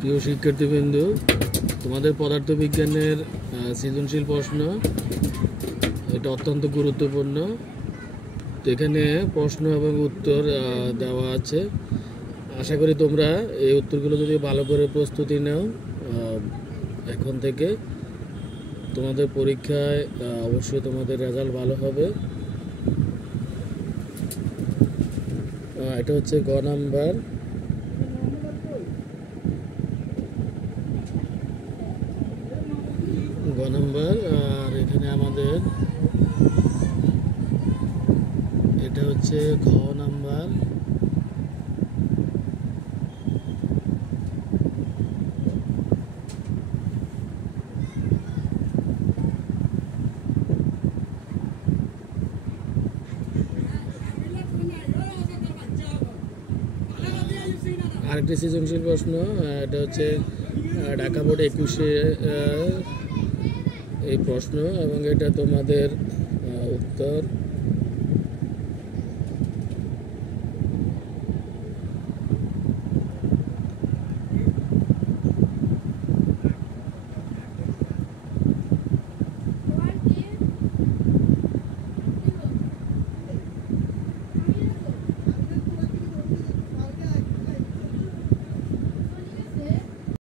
প্রিয় শিক্ষার্থীবৃন্দ, তোমাদের পদার্থবিজ্ঞানের সৃজনশীল প্রশ্ন এটা অত্যন্ত গুরুত্বপূর্ণ। তো এখানে প্রশ্ন এবং উত্তর দেওয়া আছে। আশা করি তোমরা এই উত্তরগুলো যদি ভালো করে প্রস্তুতি নাও, এখন থেকে তোমাদের পরীক্ষায় অবশ্যই তোমাদের রেজাল্ট ভালো হবে। এটা হচ্ছে গ নাম্বার। আর এখানে আমাদের এটা হচ্ছে ঘ নাম্বার। আরেকটি সৃজনশীল প্রশ্ন, এটা হচ্ছে ঢাকা বোর্ড 21-এ এই প্রশ্ন এবং এটা তোমাদের উত্তর।